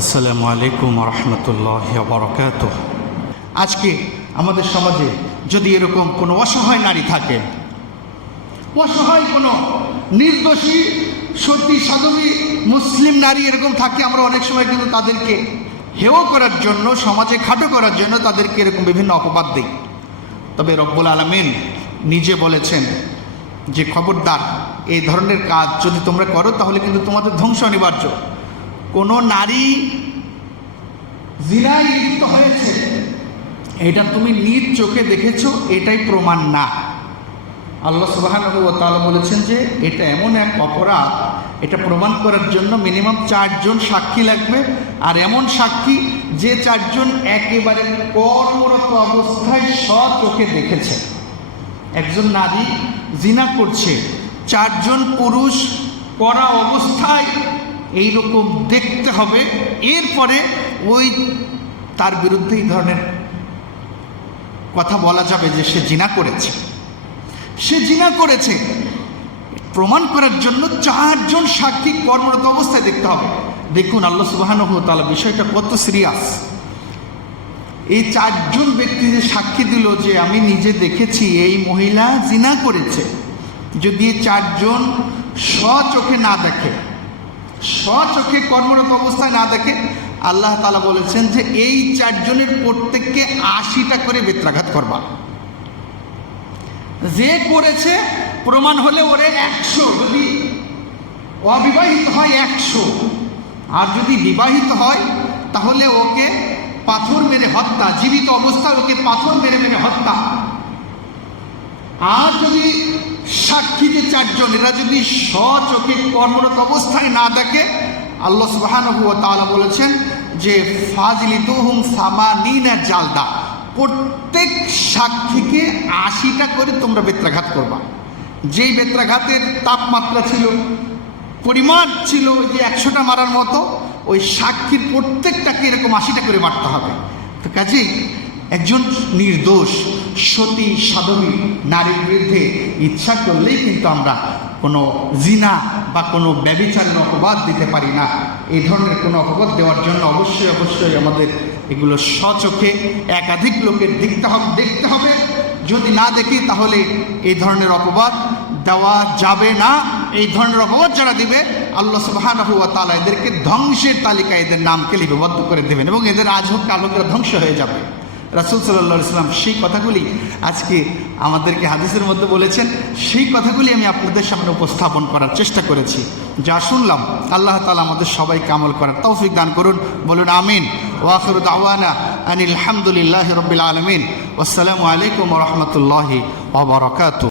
আসসালামু আলাইকুম রহমতুল্লাহি ওয়া বারাকাতুহু। আজকে আমাদের সমাজে যদি এরকম কোনো অসহায় নারী থাকে, অসহায় কোনো নির্দোষী সতী সাধবী মুসলিম নারী এরকম থাকে, আমরা অনেক সময় কিন্তু তাদেরকে হেয় করার জন্য, সমাজে খাটো করার জন্য তাদেরকে এরকম বিভিন্ন অপবাদ দিই। তবে রব্বুল আলামিন নিজে বলেছেন যে খবরদার, এই ধরনের কাজ যদি তোমরা করো তাহলে কিন্তু তোমাদের ধ্বংস অনিবার্য। কোনো নারী জিনায় লিপ্ত হয়েছে, এটা তুমি নিজ চোখে দেখেছো, এটাই প্রমাণ না। আল্লাহ সুবহানাহু ওয়া তাআলা বলেছেন যে এটা এমন এক অপরাধ, এটা প্রমাণ করার জন্য মিনিমাম 4 জন সাক্ষী লাগবে। আর এমন সাক্ষী যে 4 জন একেবারে কর্মরত অবস্থায় স্বচোখে দেখেছে। একজন নারী জিনা করছে, 4 জন পুরুষ করা অবস্থায় এইরকম দেখতে হবে, এরপরে ওই তার বিরুদ্ধে এই ধরনের কথা বলা যাবে যে সে জিনা করেছে। সে জিনা করেছে প্রমাণ করার জন্য 4 জন সাক্ষী কর্মরত অবস্থায় দেখতে হবে। দেখুন আল্লাহ সুবহানাহু ওয়া তাআলা বিষয়টা কত সিরিয়াস। এই 4 জন ব্যক্তি যে সাক্ষী দিল যে আমি নিজে দেখেছি এই মহিলা জিনা করেছে, যদি 4 জন স্বচোখে না দেখে, স্বচোখে কর্মরত অবস্থায় না দেখে, আল্লাহ তাআলা বলেছেন যে এই 4 জনের প্রত্যেককে 80টা করে বেত্রাঘাত করবা। যে করেছে প্রমাণ হলে ওরে 100, যদি অবিবাহিত হয় 100, আর যদি বিবাহিত হয় তাহলে ওকে পাথর মেরে হত্যা, জীবিত অবস্থায় ওকে পাথর মেরে মেরে হত্যা। আর যদি সাক্ষী যে 4 জন, এরা যদি স্বচোখে কর্মরত অবস্থায় না দেখে, আল্লাহ সুবহানাহু ওয়া তাআলা বলেছেন যে ফাজলিদুহুম সামানিনা জালদা, প্রত্যেক সাক্ষীকে 80টা করে তোমরা বেত্রাঘাত করবা। যেই বেত্রাঘাতের তাপমাত্রা ছিল, পরিমাণ ছিল যে 100টা মারার মতো, ওই সাক্ষীর প্রত্যেকটাকে এরকম 80টা করে মারতে হবে। তো কাজেই একজন নির্দোষ সতী সাধবী নারীর বিরুদ্ধে ইচ্ছা করলেই কিন্তু আমরা কোনো জিনা বা কোনো ব্যভিচারের অপবাদ দিতে পারি না। এই ধরনের কোনো অপবাদ দেওয়ার জন্য অবশ্যই অবশ্যই আমাদের এগুলো স্বচোখে একাধিক লোকের দেখতে হবে। যদি না দেখি তাহলে এই ধরনের অপবাদ দেওয়া যাবে না। এই ধরনের অপবাদ যারা দিবে, আল্লাহ সুবহানাহু ওয়া তাআলা এদেরকে ধ্বংসের তালিকায় এদের নামকে লিপিবদ্ধ করে দেবেন এবং এদের আজ হোক কাল হোক ধ্বংস হয়ে যাবে। রাসূল সাল্লাল্লাহু আলাইহি ওয়াসাল্লাম সেই কথাগুলি আজকে আমাদেরকে হাদিসের মধ্যে বলেছেন, সেই কথাগুলি আমি আপনাদের সামনে উপস্থাপন করার চেষ্টা করেছি। যা শুনলাম আল্লাহ তাআলা আমাদের সবাইকে আমল করার তৌফিক দান করুন। বলুন আমিন। ওয়া আখিরু দাওয়ানা আনিল হামদুলিল্লাহি রাব্বিল আলামিন। ওয়াসসালামু আলাইকুম ওয়া রাহমাতুল্লাহি ওয়া বারাকাতুহু।